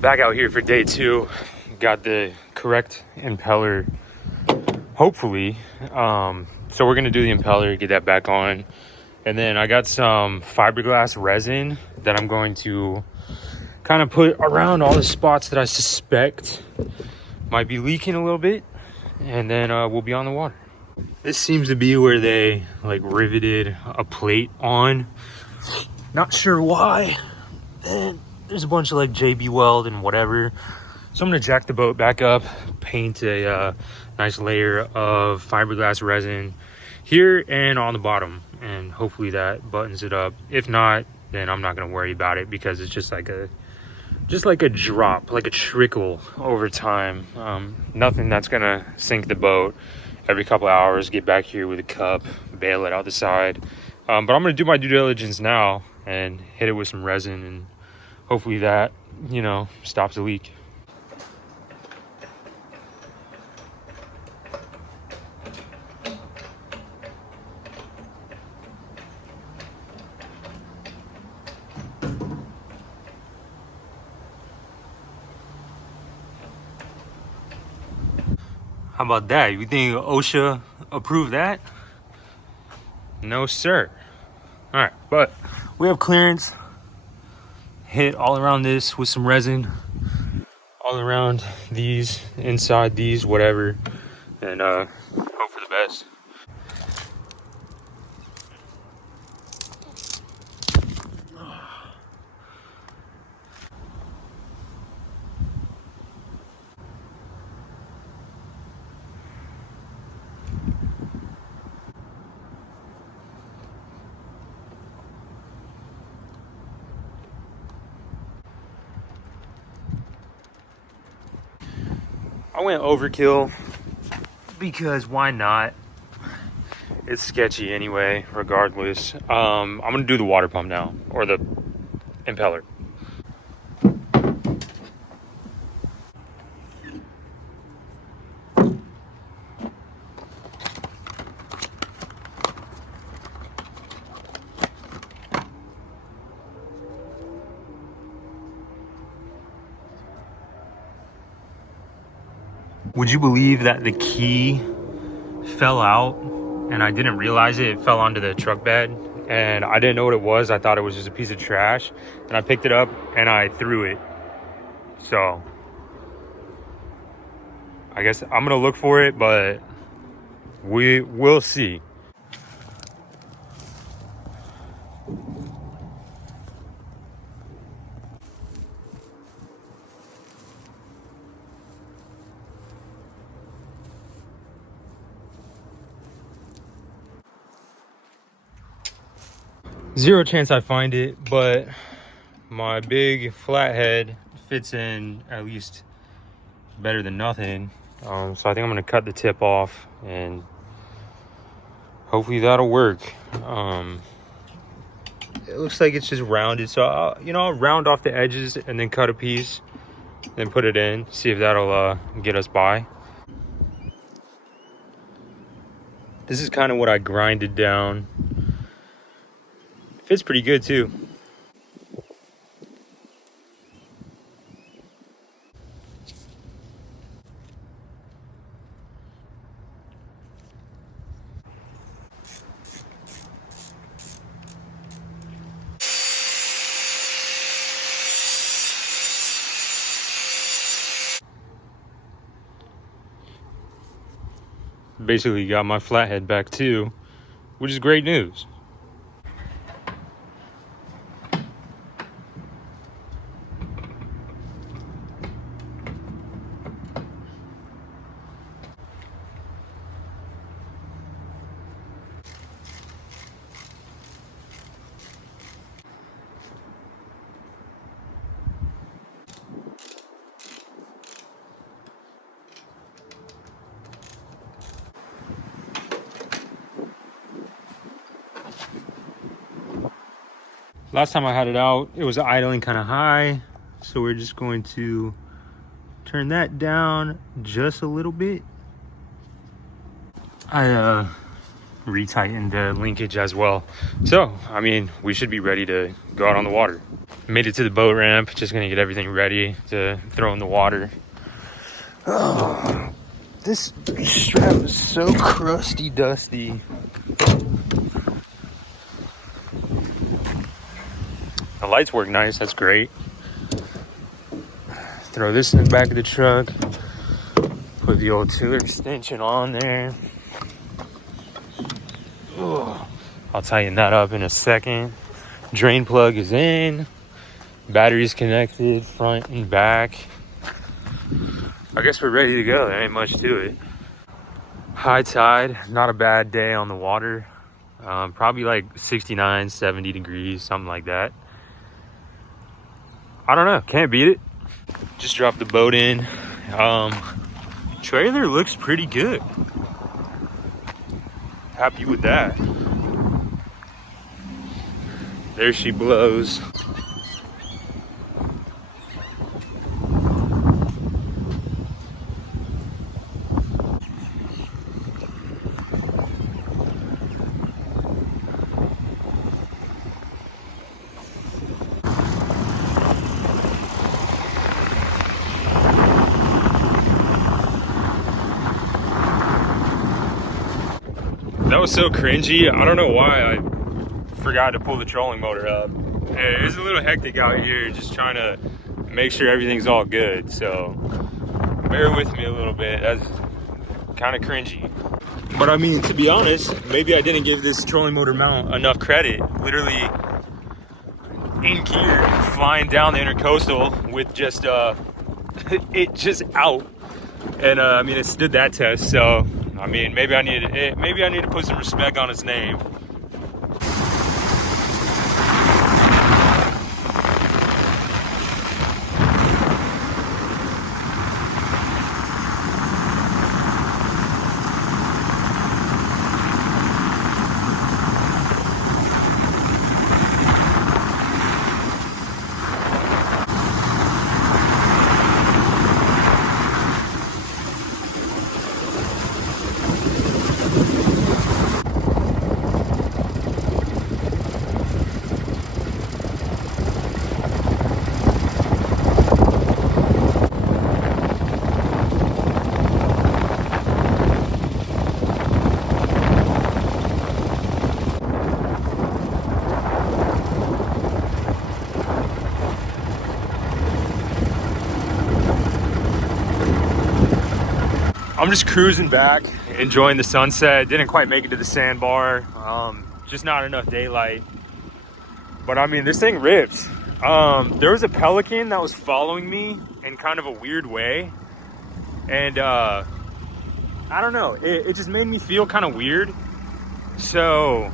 Back out here for day 2. Got the correct impeller, hopefully. So we're gonna do the impeller, get that back on. And then I got some fiberglass resin that I'm going to kind of put around all the spots that I suspect might be leaking a little bit. And then we'll be on the water. This seems to be where they like riveted a plate on. Not sure why. And there's a bunch of like JB Weld and whatever. So I'm gonna jack the boat back up, paint a nice layer of fiberglass resin here and on the bottom, and hopefully that buttons it up. If not, then I'm not gonna worry about it because it's just like a drop, like a trickle over time. Nothing that's gonna sink the boat. Every couple hours, get back here with a cup, bail it out the side. But I'm gonna do my due diligence now and hit it with some resin, and hopefully that, you know, stops the leak. How about that? You think OSHA approved that? No, sir. All right, but we have clearance. Hit all around this with some resin, all around these, inside these, whatever, and hope for the best. I went overkill because why not? It's sketchy anyway, regardless. I'm gonna do the water pump now, or the impeller. Would you believe that the key fell out and I didn't realize it? It fell onto the truck bed and I didn't know what it was. I thought it was just a piece of trash, and I picked it up and I threw it. So I guess I'm gonna look for it, but we will see. Zero chance I find it, but my big flathead fits in at least better than nothing. So I think I'm gonna cut the tip off and hopefully that'll work. It looks like it's just rounded, so I'll round off the edges and then cut a piece, then put it in, see if that'll get us by. This is kind of what I grinded down. Fits pretty good too. Basically got my flathead back too, which is great news. Last time I had it out, it was idling kind of high, so we're just going to turn that down just a little bit. I retightened the linkage as well. So, I mean, we should be ready to go out on the water. Made it to the boat ramp, just gonna get everything ready to throw in the water. Oh, this strap is so crusty, dusty. The lights work nice, that's great. Throw this in the back of the truck. Put the old tiller extension on there. Oh, I'll tighten that up in a second. Drain plug is in. Batteries connected, front and back. I guess we're ready to go. There ain't much to it. High tide, not a bad day on the water. Probably like 69, 70 degrees, something like that. I don't know, can't beat it. Just dropped the boat in. Trailer looks pretty good. Happy with that. There she blows. That was so cringy. I don't know why I forgot to pull the trolling motor up. It was a little hectic out here just trying to make sure everything's all good. So bear with me a little bit. That's kind of cringy. But I mean, to be honest, maybe I didn't give this trolling motor mount enough credit. Literally in gear, flying down the intercoastal with just it just out. And I mean, it stood that test. So I mean, maybe I need to put some respect on his name. I'm just cruising back, enjoying the sunset. Didn't quite make it to the sandbar. Just not enough daylight. But I mean, this thing rips. There was a pelican that was following me in kind of a weird way. And I don't know, it just made me feel kind of weird. So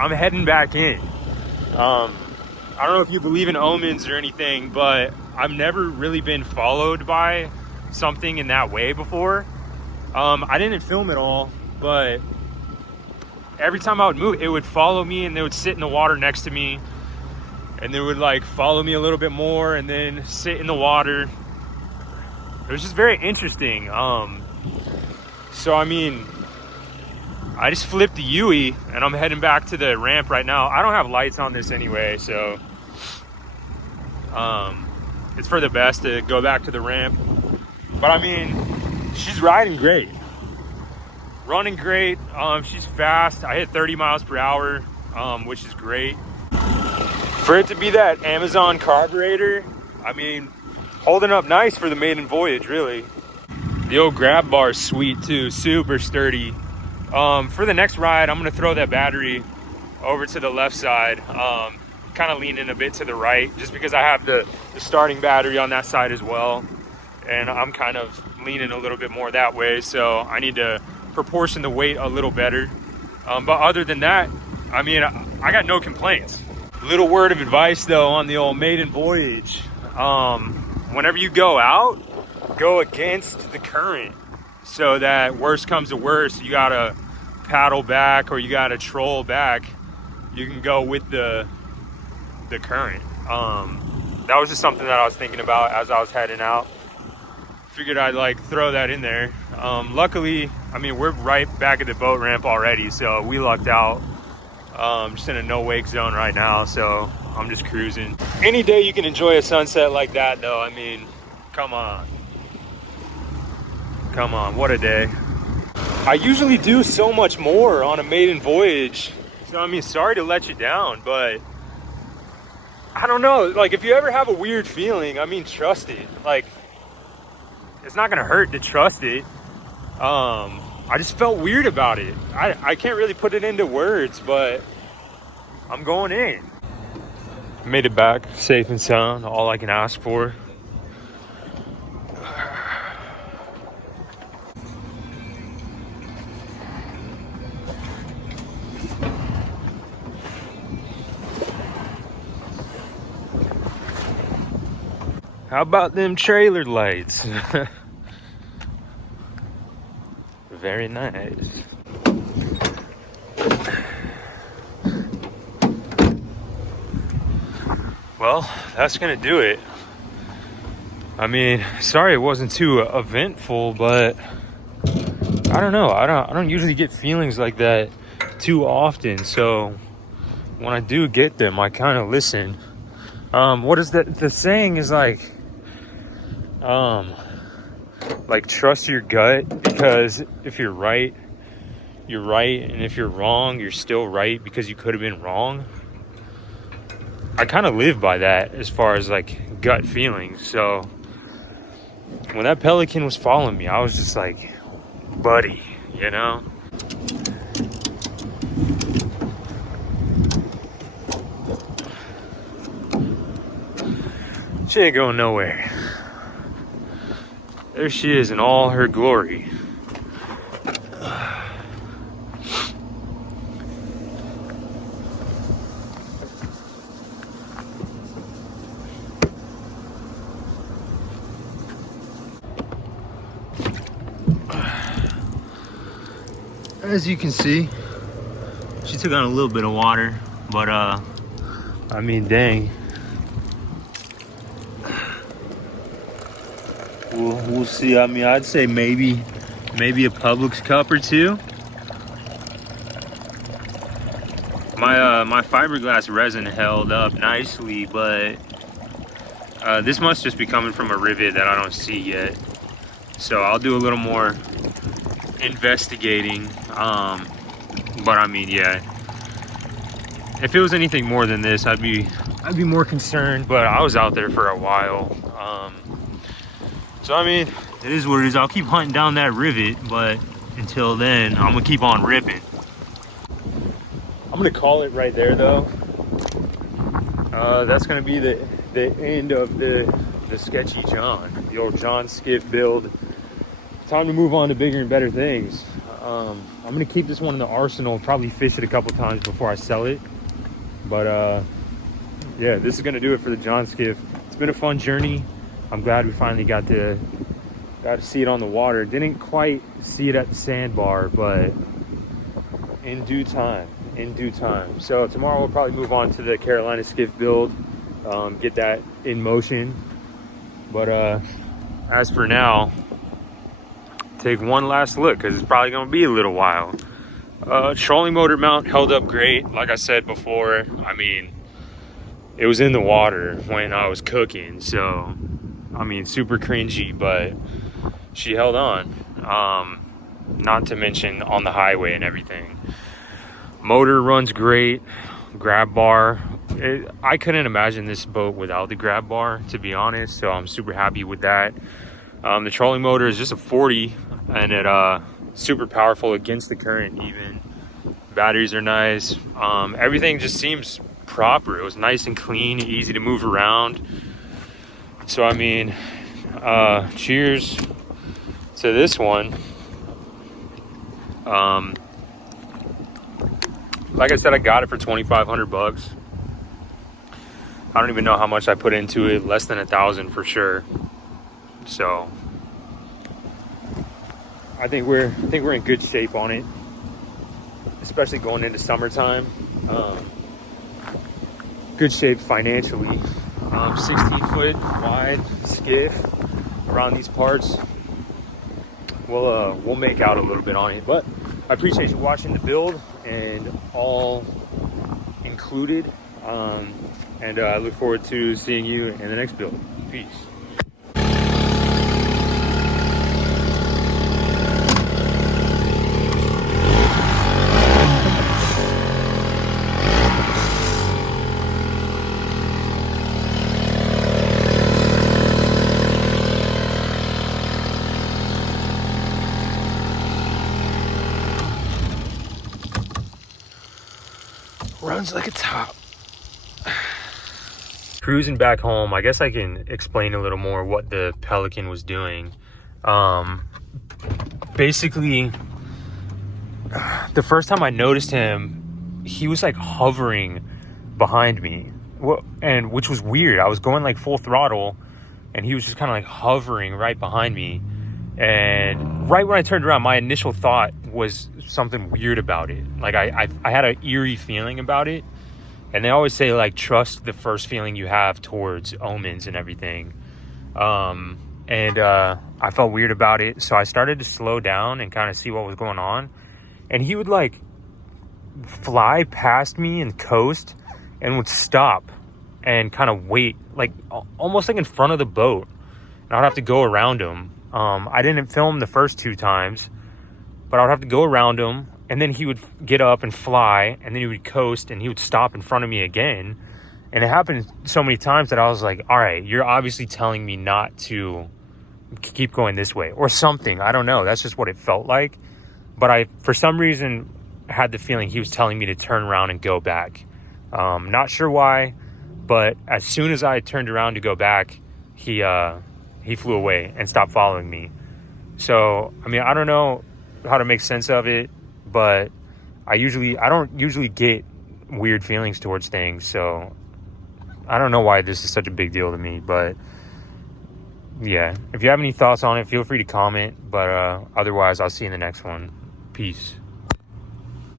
I'm heading back in. I don't know if you believe in omens or anything, but I've never really been followed by something in that way before. I didn't film it all, but every time I would move, it would follow me and they would sit in the water next to me, and they would like follow me a little bit more and then sit in the water. It was just very interesting. So I mean, I just flipped the Yui and I'm heading back to the ramp right now. I don't have lights on this anyway, so it's for the best to go back to the ramp. But I mean, she's riding great, running great. She's fast. I hit 30 miles per hour, which is great. For it to be that Amazon carburetor, I mean, holding up nice for the maiden voyage, really. The old grab bar is sweet too, super sturdy. For the next ride, I'm gonna throw that battery over to the left side, kind of leaning a bit to the right, just because I have the starting battery on that side as well. And I'm kind of leaning a little bit more that way, so I need to proportion the weight a little better. But other than that, I mean, I got no complaints. Little word of advice though on the old maiden voyage. Whenever you go out, go against the current, so that worst comes to worst, you gotta paddle back or you gotta troll back, you can go with the current. That was just something that I was thinking about as I was heading out. Figured I'd like throw that in there. Luckily I mean, we're right back at the boat ramp already, so we lucked out. Just in a no wake zone right now, so I'm just cruising. Any day you can enjoy a sunset like that though. I mean, come on, what a day. I usually do so much more on a maiden voyage, so I mean, sorry to let you down, but I don't know, like if you ever have a weird feeling, I mean, trust it. Like, it's not gonna hurt to trust it. I just felt weird about it. I can't really put it into words, but I'm going in. Made it back safe and sound, all I can ask for. How about them trailer lights? Very nice. Well, that's gonna do it. I mean, sorry it wasn't too eventful, but I don't know. I don't usually get feelings like that too often. So when I do get them, I kind of listen. What is that? The saying is like trust your gut, because if you're right, you're right, and if you're wrong, you're still right because you could have been wrong. I kind of live by that as far as like gut feelings. So when that pelican was following me, I was just like, buddy, you know? She ain't going nowhere. There she is in all her glory. As you can see, she took on a little bit of water, but I mean, dang. We'll see. I mean, I'd say maybe a Publix cup or two. My fiberglass resin held up nicely, but this must just be coming from a rivet that I don't see yet. So I'll do a little more investigating. But I mean, yeah, if it was anything more than this, I'd be more concerned. But I was out there for a while. So I mean, it is what it is. I'll keep hunting down that rivet, but until then, I'm gonna keep on ripping. I'm gonna call it right there though. That's gonna be the end of the sketchy John, the old John Skiff build. Time to move on to bigger and better things. I'm gonna keep this one in the arsenal, probably fish it a couple times before I sell it. But yeah, this is gonna do it for the John Skiff. It's been a fun journey. I'm glad we finally got to see it on the water. Didn't quite see it at the sandbar, but in due time. So tomorrow we'll probably move on to the Carolina Skiff build, get that in motion. But as for now, take one last look, because it's probably gonna be a little while. Trolling motor mount held up great. Like I said before, I mean, it was in the water when I was cooking, so I mean, super cringy, but she held on. Not to mention on the highway and everything. Motor runs great. Grab bar. I couldn't imagine this boat without the grab bar, to be honest, so I'm super happy with that. The trolling motor is just a 40, and it super powerful against the current even. Batteries are nice. Everything just seems proper. It was nice and clean, easy to move around. So I mean, cheers to this one. Like I said, I got it for 2,500 bucks. I don't even know how much I put into it. Less than 1,000 for sure. So I think we're in good shape on it, especially going into summertime. Good shape financially. 16 foot wide skiff around these parts we'll make out a little bit on it. But I appreciate you watching the build and all included. And I look forward to seeing you in the next build. Peace. Runs like a top. Cruising back home, I guess I can explain a little more what the Pelican was doing. Basically, the first time I noticed him, he was like hovering behind me, and which was weird. I was going like full throttle, and he was just kind of like hovering right behind me. And right when I turned around, my initial thought was something weird about it. Like I had an eerie feeling about it. And they always say, like, trust the first feeling you have towards omens and everything. I felt weird about it. So I started to slow down and kind of see what was going on. And he would, like, fly past me and coast and would stop and kind of wait, like, almost like in front of the boat. And I'd have to go around him. I didn't film the first 2 times, but I would have to go around him. And then he would get up and fly, and then he would coast, and he would stop in front of me again. And it happened so many times that I was like, all right, you're obviously telling me not to keep going this way or something. I don't know. That's just what it felt like. But I, for some reason, had the feeling he was telling me to turn around and go back. Not sure why, but as soon as I turned around to go back, he flew away and stopped following me. So, I mean, I don't know how to make sense of it. But I don't usually get weird feelings towards things, so I don't know why this is such a big deal to me. But yeah, if you have any thoughts on it, feel free to comment. But otherwise, I'll see you in the next one. Peace.